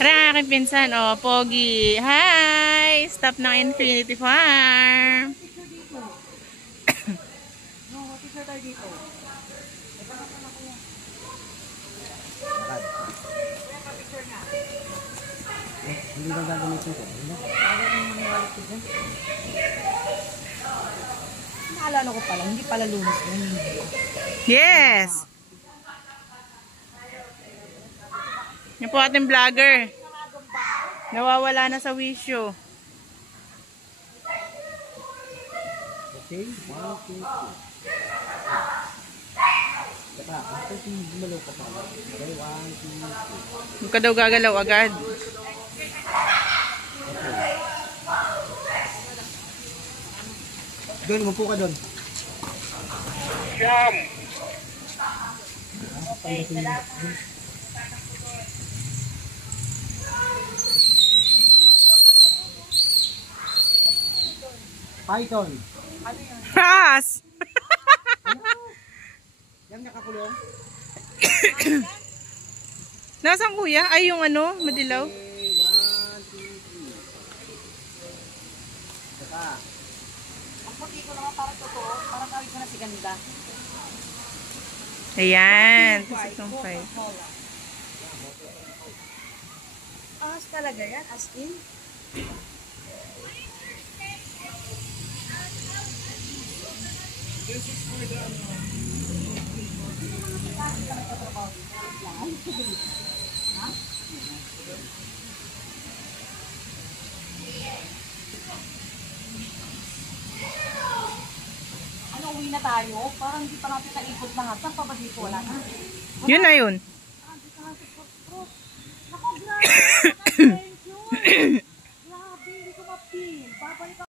Tara, aking pinsan. Oh, Pogi. Hi! Stop ng Infinity Farm. Picture tayo dito. Hindi ba gagamitin ko? Naalala ko pala, hindi pala Lunes yun. Yes! Yan po ating vlogger. Nawawala na sa wisyo. Okay, 1, 2, 3. Saka, ito yung gumalaw ka pa. Okay, 1, 2, 3. Huwag ka daw gagalaw agad. Doon, umupo ka doon. Siyam. Python. Ras! Yan nakakulong. Nasaan kuya? Ay, yung ano, madilaw. Okay, 1, 2, 3. Saka. Ang puti ko naman para totoo, para kawit ko na si ganda. Ayan. Ito itong 5. As talaga yan, as in. Ano, uwi na tayo? Parang hindi pa natin naikot lahat. Saan pa ba dito? Wala na. Yun na yun. Naku, grabe. Thank you. Grabe, hindi ko mapil. Babalik